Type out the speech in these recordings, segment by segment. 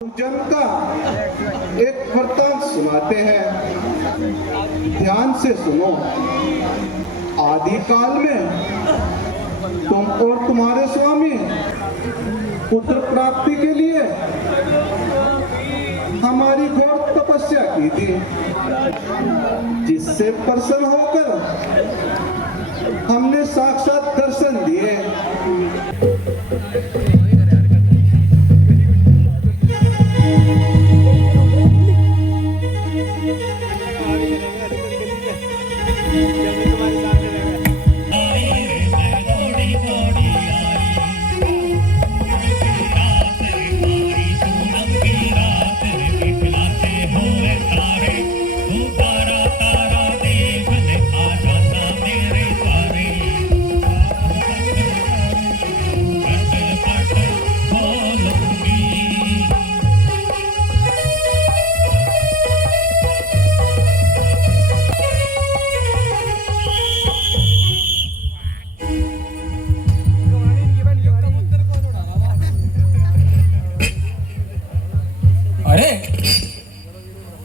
जन का एक वृत्तांत सुनाते हैं, ध्यान से सुनो। आदि काल में तुम और तुम्हारे स्वामी पुत्र प्राप्ति के लिए हमारी घोर तपस्या की थी, जिससे प्रसन्न होकर हमने साक्षात दर्शन दिए।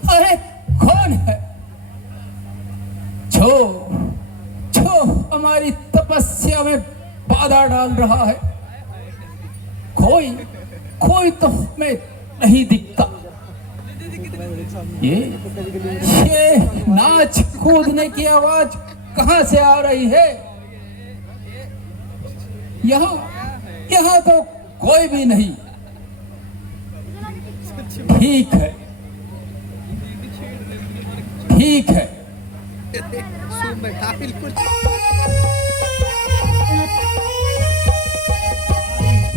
अरे कौन है जो हमारी तपस्या में बाधा डाल रहा है? कोई तो हमें नहीं दिखता। ये नाच कूदने की आवाज कहां से आ रही है? यहाँ तो कोई भी नहीं। ठीक है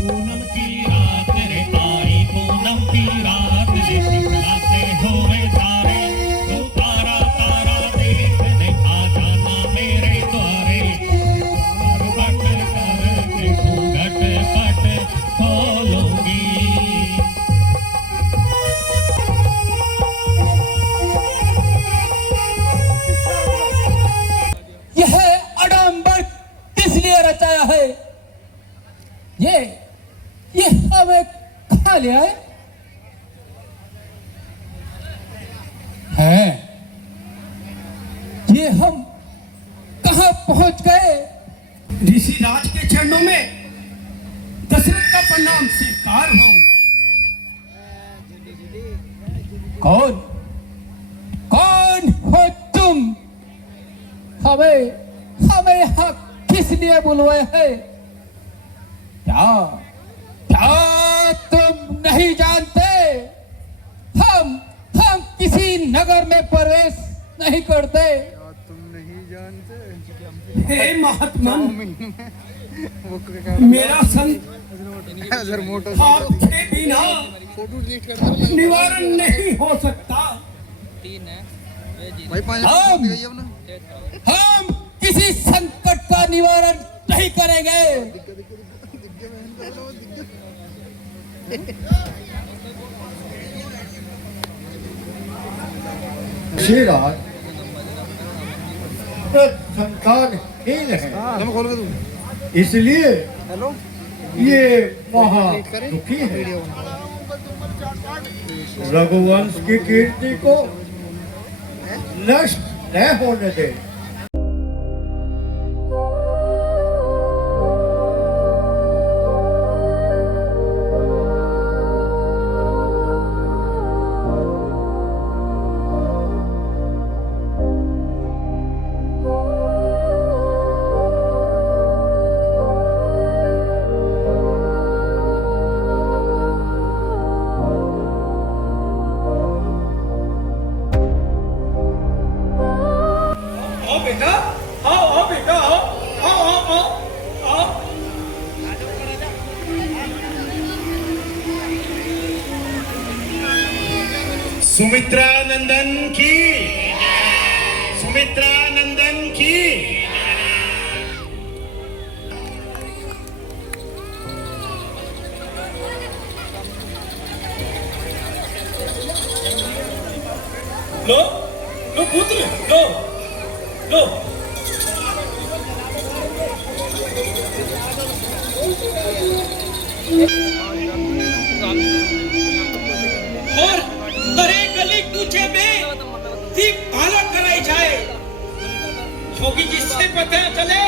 पूनम की रात रे आई, पूनम की रात रे दिखलाते हुए तारे, तू तारा तारा देखने आ जाना मेरे द्वारे। बट करके घूंघट पट खोलूंगी। यह आडंबर किस लिए रचाया है? ये हमें खा लिया है? ये हम कहां पहुंच गए? ऋषिराज के चरणों में दशरथ का प्रणाम स्वीकार हो। कौन हो तुम? हमें यहाँ किस लिए बुलवाए है? क्या तुम नहीं जानते? हम किसी नगर में प्रवेश नहीं करते। हे महात्मा, मेरा संत आपके बिना निवारण नहीं हो सकता। हम किसी संकट का निवारण नहीं करेंगे। ऋषिराज संतानहीन है, इसलिए ये महा दुखी है। रघुवंश की कीर्ति को नष्ट न होने दे। सुमित्रा नंदन की, सुमित्रा नंदन की। लो पुत्र, लो कि जिससे पता चले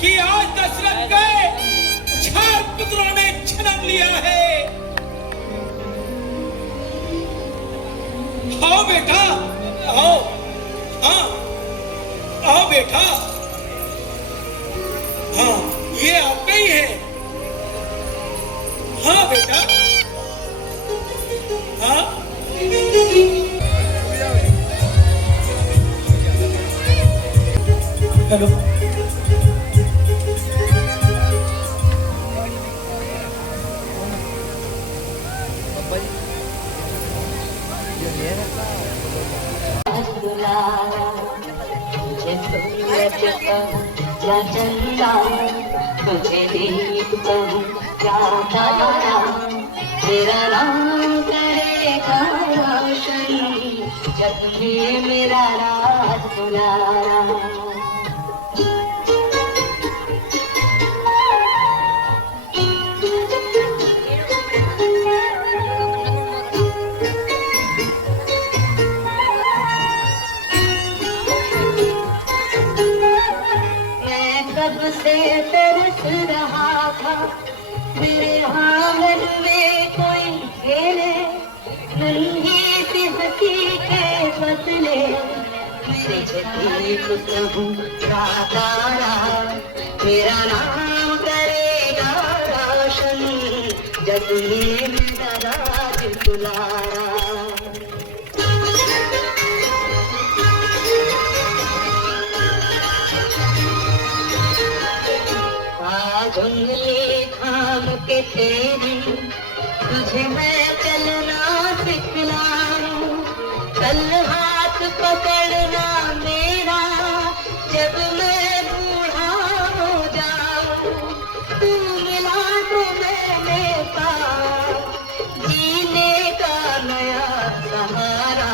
कि आज दशरथ के 4 पुत्रों ने जन्म लिया है। आओ बेटा, आओ। हाँ, आओ बेटा। हाँ, ये आपका ही है। हाँ बेटा। हाँ, हेलो। तुझे देखता हूँ क्या तारा, तेरा नाम करेगा रोशन, जग में मेरा राज दुलारा। कब से तरस रहा था मेरे आंगन में कोई खेले, नन्ही सी हंसी के बदले मेरे जैसे कहूँ तारा, मेरा नाम करेगा रोशन, जग में मेरा राज दुलारा। उंगली थाम के तेरी तुझे मैं चलना सिखलाऊं, कल हाथ पकड़ना मेरा जब मैं बूढ़ा हो जाऊं, तू मिला तो मैंने पाऊं जीने का नया सहारा,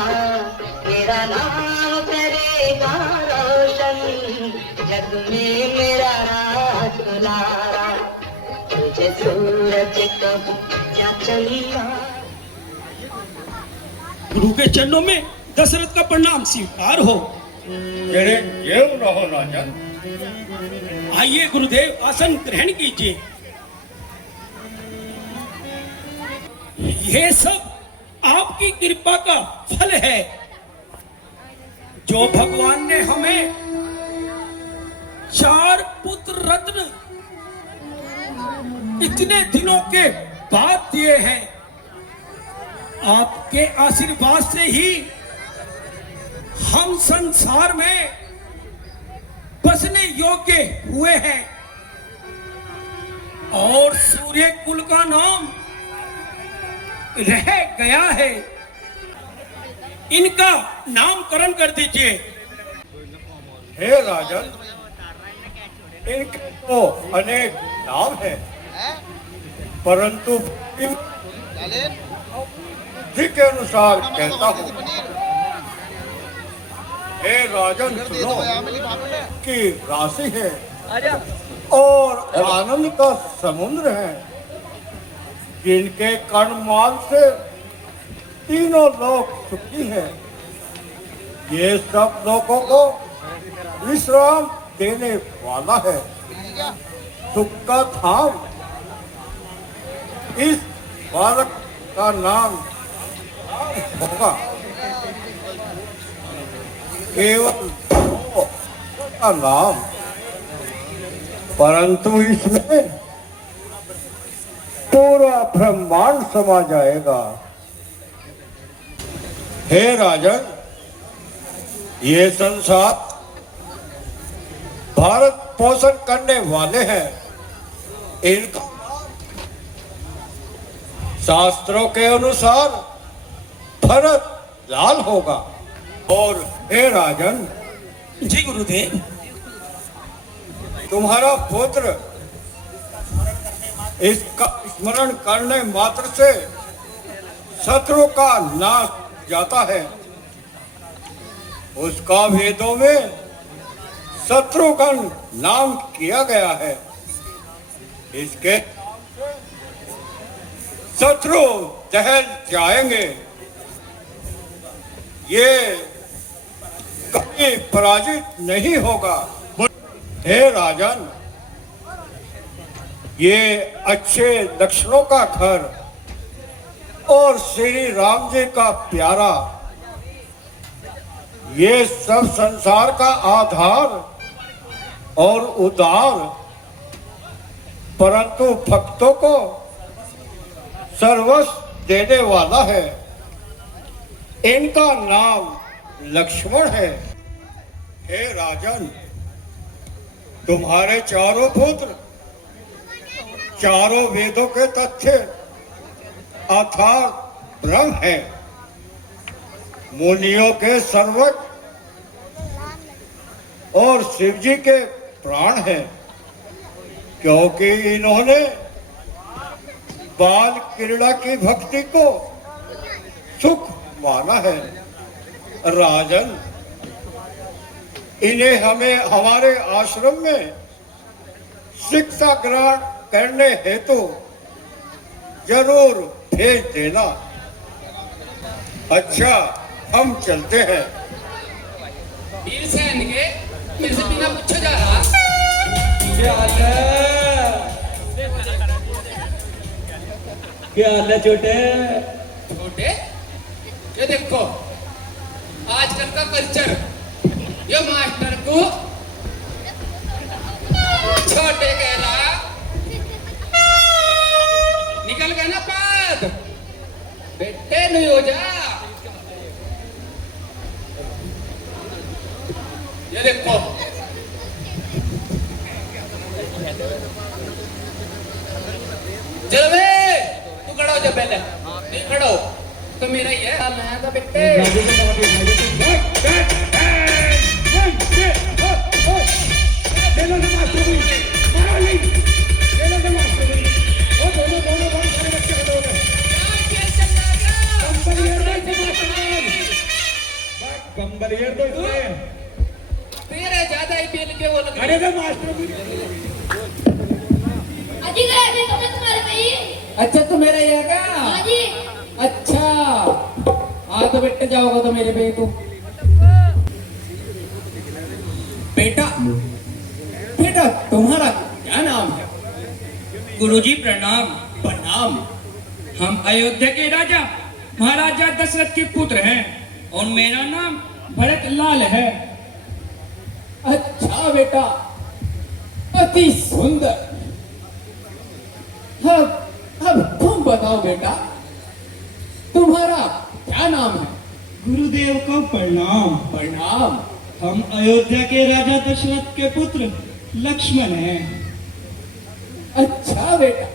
मेरा नाम करेगा रोशन, जग में मेरा राज दुलारा। तुझे सूरज कहूँ या चंदा। गुरु के चरणों में दशरथ का प्रणाम स्वीकार हो। तेरे जेव रहो राजन। आइए गुरुदेव, आसन ग्रहण कीजिए। ये सब आपकी कृपा का फल है, जो भगवान ने हमें 4 पुत्र रत्न इतने दिनों के बाद दिए हैं। आपके आशीर्वाद से ही हम संसार में बसने योग्य हुए हैं और सूर्य कुल का नाम रह गया है। इनका नामकरण कर दीजिए। हे राजन, इनके तो अनेक नाम हैं, परंतु बुद्धि के अनुसार कहता हूँ। हे राजन सुनो कि राशि है और आनंद का समुद्र है, जिनके कर्णमाल से तीनों लोग सुखी हैं। ये सब लोगों को विश्राम देने वाला है। सुख का धाम इस बालक का नाम होगा। केवल का नाम, परंतु इसमें पूरा ब्रह्मांड समा जाएगा। हे राजन, ये संसार भारत पोषण करने वाले हैं। इनका शास्त्रों के अनुसार भरत लाल होगा। और हे राजन, जी गुरुदेव, तुम्हारा पुत्र इसका स्मरण करने मात्र से शत्रु का नाश जाता है। उसका वेदों में शत्रुघ्न नाम किया गया है। इसके शत्रु दहल जाएंगे। ये कभी पराजित नहीं होगा। हे राजन, ये अच्छे लक्षणों का घर और श्री राम जी का प्यारा, ये सब संसार का आधार और उद्धार, परंतु भक्तों को सर्वस्व देने वाला है। इनका नाम लक्ष्मण है। हे राजन, तुम्हारे चारों पुत्र चारों वेदों के तथ्य अर्थात ब्रह्म है, मुनियों के सर्वज्ञ और शिव जी के प्राण हैं, क्योंकि इन्होंने बाल क्रीड़ा की भक्ति को सुख माना है। राजन, इन्हें हमें हमारे आश्रम में शिक्षा ग्रहण करने हेतु जरूर भेज देना। अच्छा, हम चलते हैं। वीर सैन के मेरे से बिना पूछा जा रहा। क्या हाल है? क्या हाल है छोटे? छोटे, ये देखो आजकल का कल्चर, ये मास्टर को छोटे कहला, निकल गया ना पाद, बेटे नहीं हो जा। ये देखो चल बे, तू खड़ा हो जा पहले। नहीं खड़ा हो तो मेरा ही है, मैं तो बेटे। कंबलियर तो इसमें तेरे ज्यादा ही पील के वो लग अरे तो मास्टर अजी गए अभी तो मैं तुम्हारे में ही। अच्छा तो मेरा ही है क्या? हाँ जी। अच्छा हाँ तो बेटे जाओगा तो मेरे पे तू। बेटा बेटा तुम्हारा क्या नाम है? गुरुजी प्रणाम। प्रणाम। हम अयोध्या के राजा महाराजा दशरथ के पुत्र हैं और मेरा नाम भरत लाल है। अच्छा बेटा, अति सुंदर। अब तुम बताओ बेटा, तुम्हारा क्या नाम है? गुरुदेव को प्रणाम। प्रणाम। हम अयोध्या के राजा दशरथ के पुत्र लक्ष्मण हैं। अच्छा बेटा,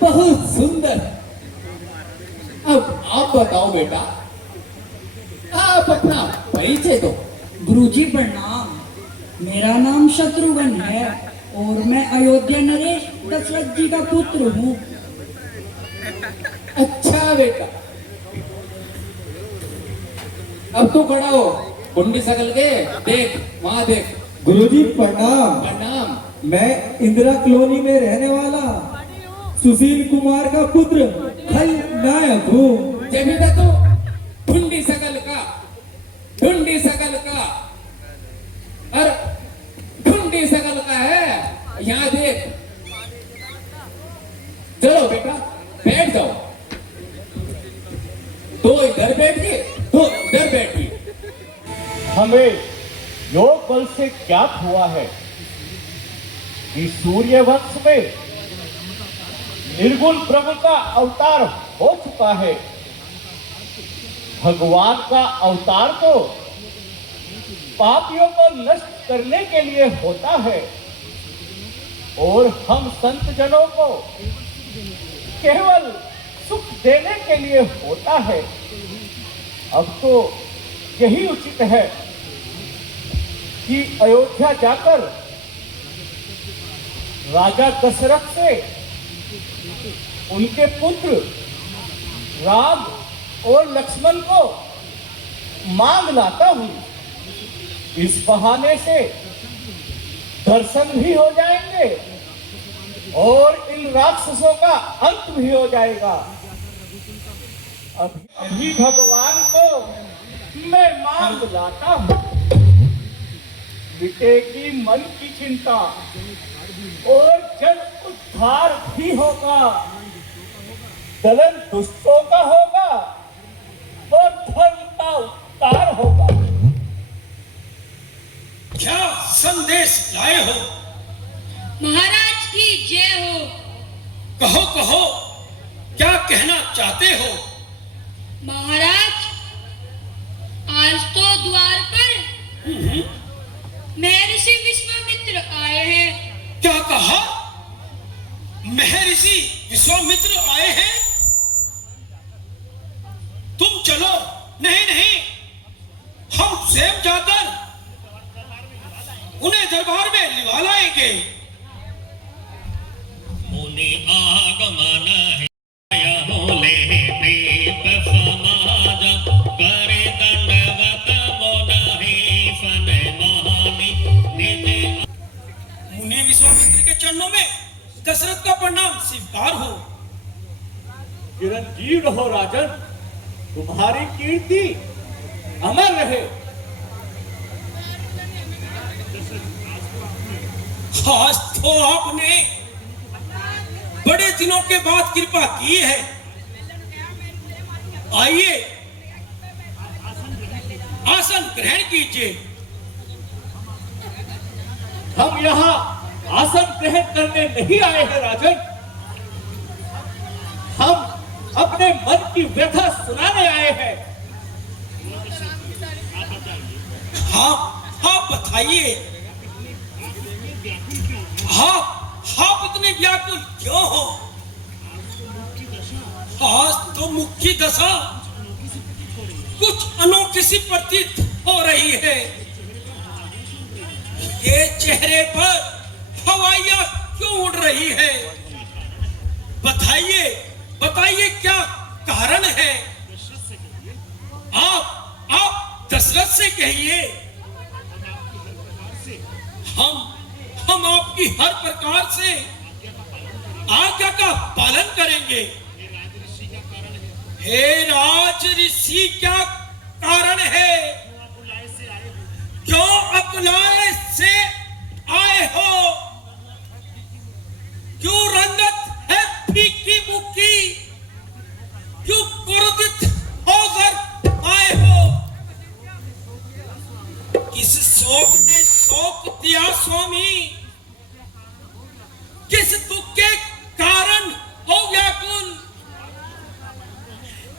बहुत सुंदर। अब आप बताओ बेटा, आप अपना परिचय दो। गुरुजी प्रणाम। मेरा नाम शत्रुघ्न है और मैं अयोध्या नरेश दशरथ जी का पुत्र हूँ। अच्छा बेटा, अब तो खड़ा हो, कुंडी सकल के देख, वहां देख। गुरुजी प्रणाम। प्रणाम। मैं इंदिरा कॉलोनी में रहने वाला सुशील कुमार का पुत्र खलनायक हूँ। जब तक तो ढूंढी सकल का और ढूंढी सकल का है, यहाँ देख। चलो बेटा बैठ जाओ, दो इधर बैठिए, दो इधर बैठिए। हमें योग बल से ज्ञात हुआ है कि सूर्य वंश में निर्गुण ब्रह्म का अवतार हो चुका है। भगवान का अवतार तो पापियों को नष्ट करने के लिए होता है और हम संत जनों को केवल सुख देने के लिए होता है। अब तो यही उचित है कि अयोध्या जाकर राजा दशरथ से उनके पुत्र राम और लक्ष्मण को मांग लाता हूं। इस बहाने से दर्शन भी हो जाएंगे और इन राक्षसों का अंत भी हो जाएगा। अभी भगवान को मैं मांग लाता हूँ। मिटेगी मन की चिंता और जन उद्धार भी होगा। दलन दुष्टों का होगा और धर्म का उद्धार होगा। क्या संदेश लाए हो? महाराज की जय हो। कहो कहो, क्या कहना चाहते हो? महाराज, आज तो द्वार पर महर्षि विश्वामित्र आए हैं। क्या कहा? महर्षि विश्वामित्र आए हैं? तुम चलो। नहीं नहीं, हम स्वयं जाकर उन्हें दरबार में लिवा लाएंगे। मुनि आगमन है बोले दीप समाज करे दंडवत मोनाहि फन महानि निज। मुनि विश्वामित्र के चरणों में दशरथ का प्रणाम स्वीकार हो। चिरंजीव रहो राजन, तुम्हारी कीर्ति अमर रहे। आज तो आपने बड़े दिनों के बाद कृपा की है। आइए, आसन ग्रहण कीजिए। हम यहाँ आसन ग्रहण करने नहीं आए हैं राजन, हम अपने मन की व्यथा सुनाने आए हैं। हाँ हाँ, बताइए। आप इतने व्याकुल क्यों हो? आज तो मुख की दशा कुछ अनोखी सी प्रतीत हो रही है। ये चेहरे पर हवाइयां क्यों उड़ रही है? बताइए बताइए, क्या कारण है? आप दशरथ से कहिए। हम आपकी हर प्रकार से आज्ञा का पालन करेंगे। हे राज ऋषि, क्या कारण है? क्यों अकुलाए से आए हो? क्यों रंगत है फीकी मुखी? क्यों क्रोधित होकर आए हो? किस शोक ने शोक दिया स्वामी? किस दुख के कारण हो व्याकुल?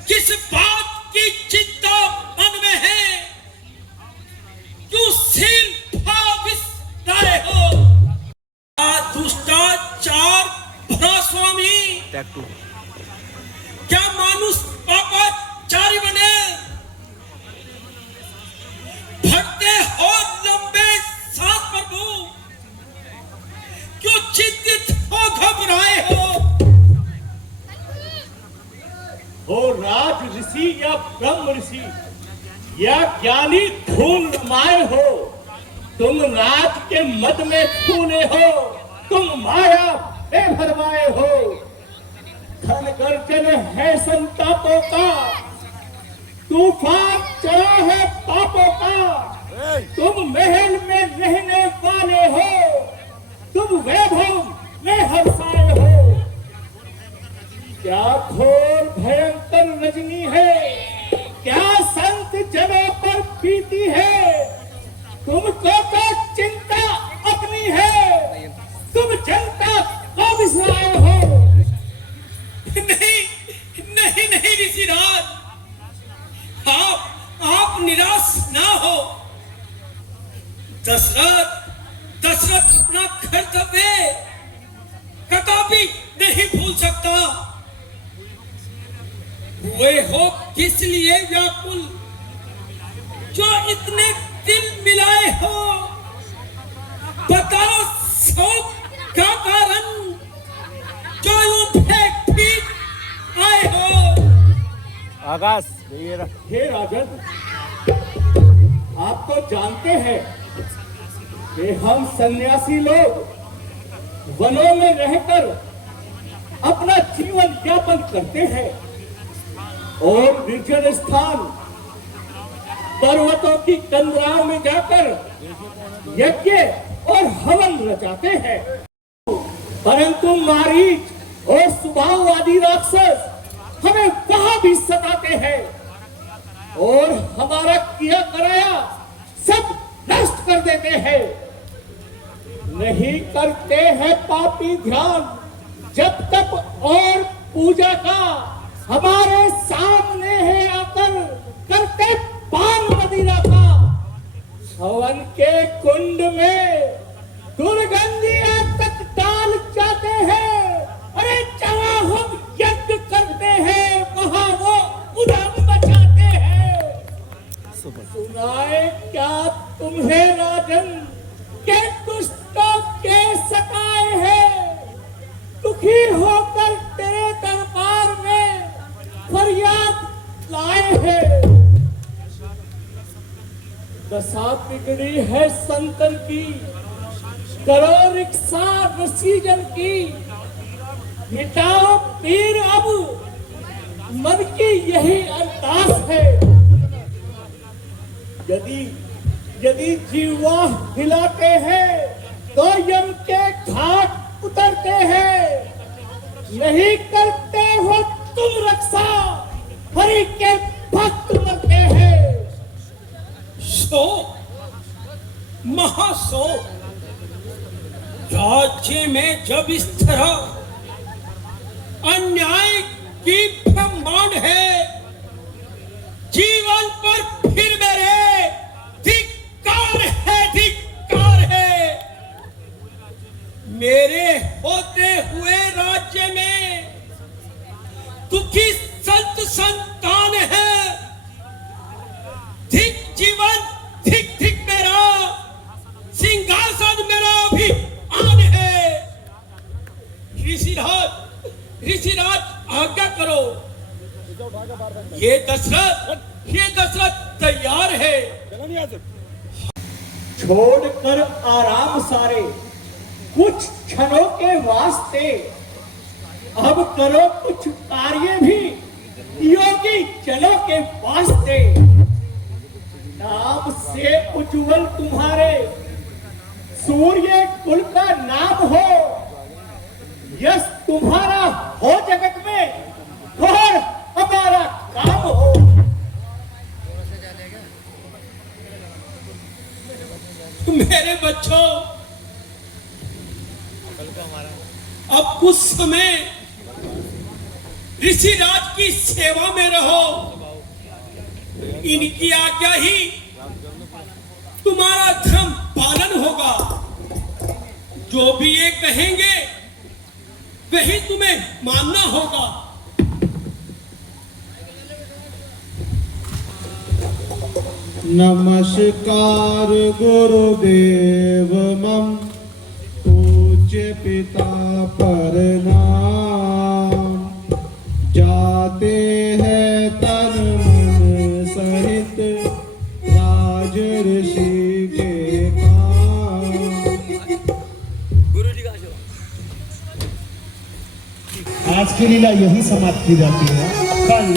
किस बात की चिंता मन में है? क्यों सिर भाविस लाए हो? दुष्टाचार भरा स्वामी, क्या मानुष पापाचारी बने? भरते हो लंबे सांस प्रभु, क्यों चिंतित हो घबराए हो राज ऋषि या ब्रह्म ऋषि या ज्ञानी धूल माए हो, तुम राज के मद में फूले हो, तुम माया में भरमाए हो। धन गर्जन है संतापों का, तूफान चला है पापों का। तुम महल में रहने वाले हो, तुम वैभव में हर्षाए हो। क्या घोर भयंकर रजनी है, क्या संत जनों पर बीती है। तुमको तो चिंता अपनी है, तुम जनता को बिसराए हो। नहीं नहीं नहीं ऋषिराज, आप निराश ना हो। दशरथ अपना कर्तव्य कदापि नहीं भूल सकता। वे हो किस लिए व्याकुल, जो इतने दिल मिलाए हो? बताओ शोक का कारण, जो यूं फेंक आए हो? आकाश हे राजन, आप तो जानते हैं कि हम सन्यासी लोग वनों में रहकर अपना जीवन यापन करते हैं और निर्जन स्थान पर्वतों की कंदराओं में जाकर यज्ञ और हवन रचाते हैं, परंतु मारीच और सुबाहुवादी राक्षस हमें वहां भी सताते हैं और हमारा किया कराया सब नष्ट कर देते हैं। नहीं करते हैं पापी ध्यान जब तक और पूजा का हमारे सामने है आकर करते पान मदिरा का। हवन के कुंड में दुर्गंधियां तक डाल जाते हैं। अरे जहाँ हम यज्ञ करते हैं वहाँ वो उधम मचाते हैं। सुनाए क्या तुम्हें राजन के दुष्टों के सताए हैं, दुखी होकर तेरे दरबार में फरियाद लाए हैं। दशा बिगड़ी है संतन की, करो रिक्शा रसीजन की। मिटाओ पीर अब मन की यही अरदास है। यदि जीवा हिलाते हैं तो यम के घाट उतरते हैं। नहीं करते हो तुम रक्षा, हरि के भक्त मरते हैं। सो महासो राज्य में जब इस तरह अन्याय की ब्रह्मांड है, जीवन पर फिर मेरे धिक्कार है। मेरे होते हुए राज्य में दुखी संत संतान है। धिक जीवन, धिक मेरा सिंहासन मेरा भी आन है। ऋषिराज आज्ञा करो। ये दशरथ तैयार है। छोड़कर आराम सारे कुछ क्षणों के वास्ते, अब करो कुछ कार्य भी योगी चलो के वास्ते। नाम से उज्जवल तुम्हारे सूर्य कुल का नाम हो। यश तुम्हारा हो जगत में और हमारा काम हो। मेरे बच्चों, अब कुछ समय ऋषिराज की सेवा में रहो। इनकी आज्ञा ही तुम्हारा धर्म पालन होगा। जो भी ये कहेंगे वही तुम्हें मानना होगा। नमस्कार गुरुदेव मम पूज्य पिता प्रणाम। जाते हैं तन मन सहित राज ऋषि के काम। आज की लीला यही समाप्त की जाती है। कल